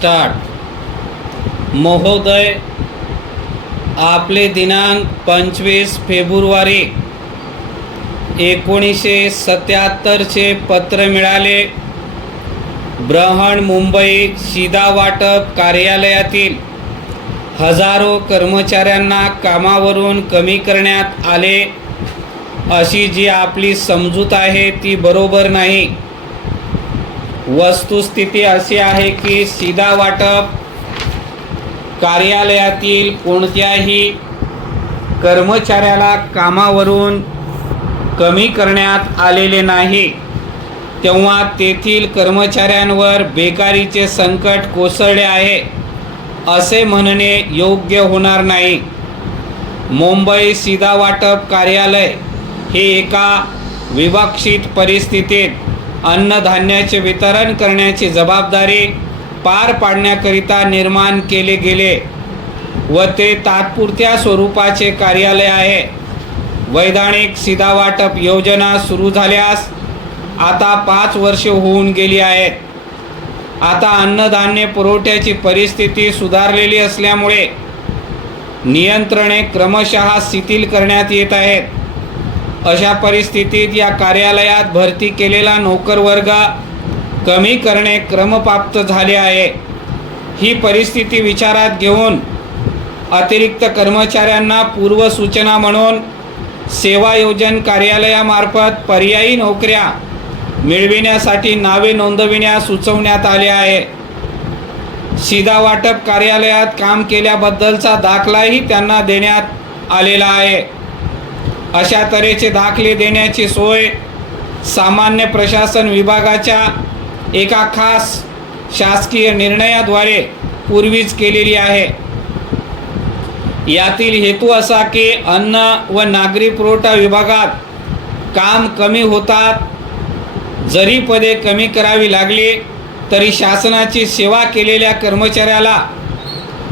Start. महोदय, आपले दिनांक 25 फेब्रुवारी 1977चे पत्र मिळाले। बृहन्मुंबई शिधा वाटप कार्यालयातील हजारो कर्मचाऱ्यांना कामावरून कमी करण्यात आले, अशी जी आपली समजूत आहे ती बरोबर नाही। वस्तुस्थिती अशी आहे की शिधा वाटप कार्यालयातील कोणत्याही कर्मचाऱ्याला कामावरून कमी करण्यात आलेले नाही। तेव्हा तेथील कर्मचाऱ्यांवर बेकारीचे संकट कोसळले आहे असे म्हणणे योग्य होणार नाही। मुंबई शिधा वाटप कार्यालय हे एका विवक्षित परिस्थितीत अन्नधान्याचे वितरण करण्याची जबाबदारी पार पाडण्याकरिता निर्माण केले गेले व ते तात्पुरत्या स्वरूपाचे कार्यालय आहे। वैधानिक शिधा वाटप योजना सुरू झाल्यास आता 5 वर्षे होऊन गेली आहेत। आता अन्नधान्य पुरवठ्याची परिस्थिती सुधारलेली असल्यामुळे नियंत्रणे क्रमशः शिथिल करण्यात येत आहेत। अशा परिस्थितीत या कार्यालयात भरती केलेला नोकरवर्ग कमी करणे क्रमप्राप्त झाले आहे। ही परिस्थिती विचारात घेऊन अतिरिक्त कर्मचाऱ्यांना पूर्वसूचना म्हणून सेवा योजन कार्यालयामार्फत पर्यायी नोकऱ्या मिळविण्यासाठी नावे नोंदविण्यास सुचवण्यात आले आहे। शिधा वाटप कार्यालयात काम केल्याबद्दलचा दाखलाही त्यांना देण्यात आलेला आहे। अशा तऱ्हेचे दाखले देण्याची सोय सामान्य प्रशासन विभागाच्या एका खास शासकीय निर्णयाद्वारे पूर्वीच केलेली आहे। यातील हेतू असा की अन्न व नागरी पुरवठा विभागात काम कमी होतात, जरी पदे कमी करावी लागली तरी शासनाची सेवा केलेल्या कर्मचाऱ्याला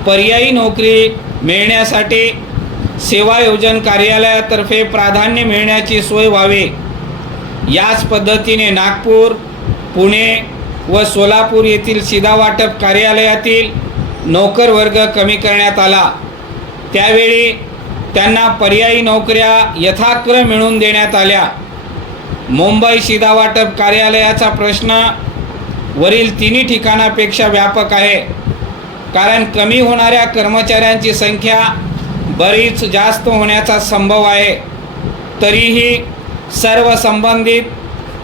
पर्यायी नोकरी मिळण्यासाठी सेवा योजन कार्यालयातर्फे प्राधान्य मिळण्याची सोय व्हावी। याच पद्धतीने नागपूर, पुणे व सोलापूर येथील शिधा वाटप कार्यालयातील नोकर वर्ग कमी करण्यात आला। त्यावेळी त्यांना पर्यायी नोकऱ्या यथाक्रम मिळवून देण्यात आल्या। मुंबई शिधा वाटप कार्यालयाचा प्रश्न वरील तिन्ही ठिकाणापेक्षा व्यापक आहे, कारण कमी होणाऱ्या कर्मचाऱ्यांची संख्या बरीच जास्त होण्याचा संभव आहे। तरीही सर्व संबंधित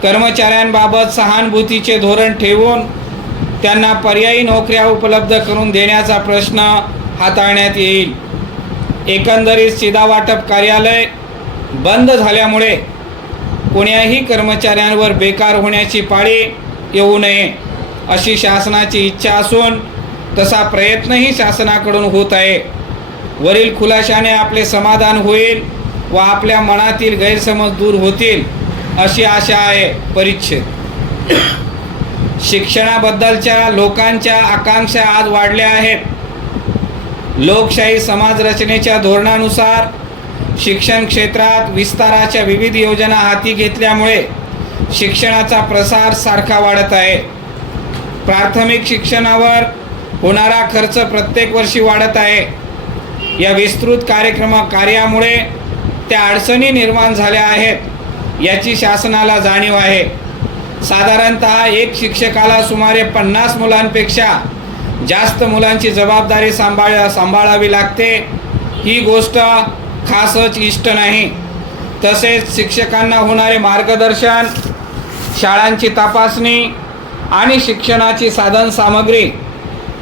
कर्मचाऱ्यांबाबत सहानुभूतीचे धोरण ठेवून त्यांना पर्यायी नोकऱ्या उपलब्ध करून देण्याचा प्रश्न हाताळण्यात येईल। एकंदरीत शिधा वाटप कार्यालय बंद झाल्यामुळे कोण्याही कर्मचाऱ्यांवर बेकार होण्याची पाळी येऊ नये अशी शासनाची इच्छा असून तसा प्रयत्नही शासनाकडून होत आहे। वरील खुलाशाने आपले समाधान होईल व आपल्या मनातील गैरसमज दूर होतील अशी आशा आहे। परिच्छेद शिक्षणाबद्दलच्या लोकांच्या आकांक्षा आज वाढल्या आहेत। लोकशाही समाज रचनेच्या धोरणानुसार शिक्षण क्षेत्रात विस्ताराच्या विविध योजना हाती घेतल्यामुळे शिक्षणाचा प्रसार सारखा वाढत आहे। प्राथमिक शिक्षणावर होणारा खर्च प्रत्येक वर्षी वाढत आहे। या विस्तृत कार्यामुळे त्या अडचणी निर्माण झाल्या आहेत याची शासनाला जाणीव आहे। साधारणतः एक शिक्षकाला सुमारे 50 मुलांपेक्षा जास्त मुलांची जबाबदारी सांभाळावी लागते। ही गोष्ट खासच इष्ट नाही। तसेच शिक्षकांना होणारे मार्गदर्शन, शाळांची तपासणी आणि शिक्षणाची साधनसामग्री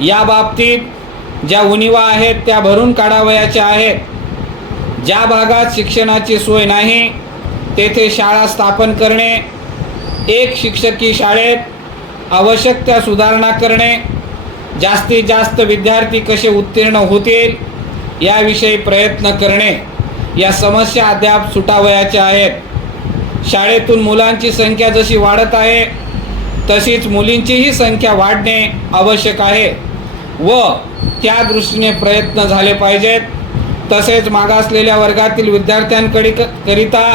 या बाबतीत ज्या उणिवा आहेत त्या भरून काढावयाच्या आहेत। ज्या भागात शिक्षणाची सोय नाही तेथे शाळा स्थापन करणे, एक शिक्षकी शाळेत आवश्यक त्या सुधारणा करणे, जास्तीत जास्त विद्यार्थी कसे उत्तीर्ण होतील याविषयी प्रयत्न करणे, या समस्या अद्याप सुटावयाच्या आहेत। शाळेतून मुलांची संख्या जशी वाढत आहे तशीच मुलींचीही संख्या वाढणे आवश्यक आहे व त्या दृष्टीने प्रयत्न झाले पाहिजेत। तसेच मागासलेल्या वर्गातील विद्यार्थ्यांकरिता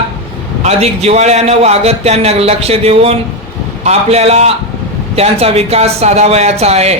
अधिक जिव्हाळ्यानं व अगत्यानं लक्ष देऊन आपल्याला त्यांचा विकास साधावयाचा आहे।